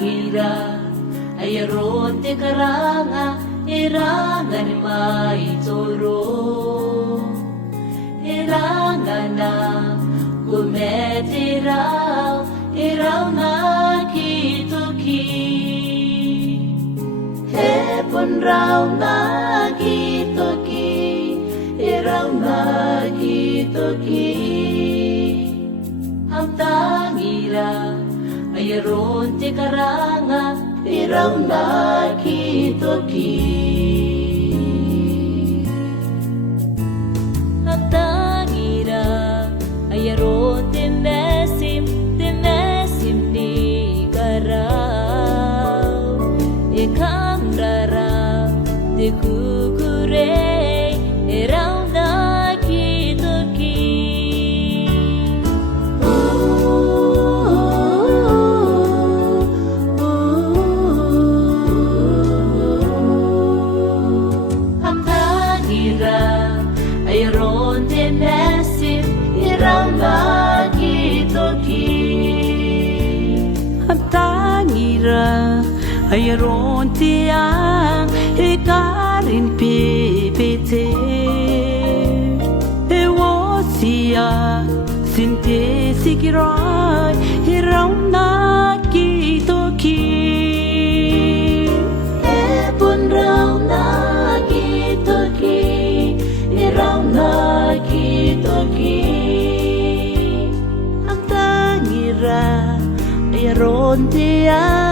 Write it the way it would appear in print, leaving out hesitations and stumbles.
tangira ayarote karanga irangan mai toro irangana gumetirau iranga kitoki hepon rau na kitoki iranga kitoki ang tangira ayaron ti karanga iraw na kitoki ang tangira ayaron ti mesim ni karaw ikang raraw ti kukure iraw na kitoki ayaron din nesim iraw na kitoki ang tangira ayaron tiyang ikarin pipite ewo siya sinte sigiray iraw na kitoki epon raw na kitoki iraw na kitoki ang tangira ayaron tiyang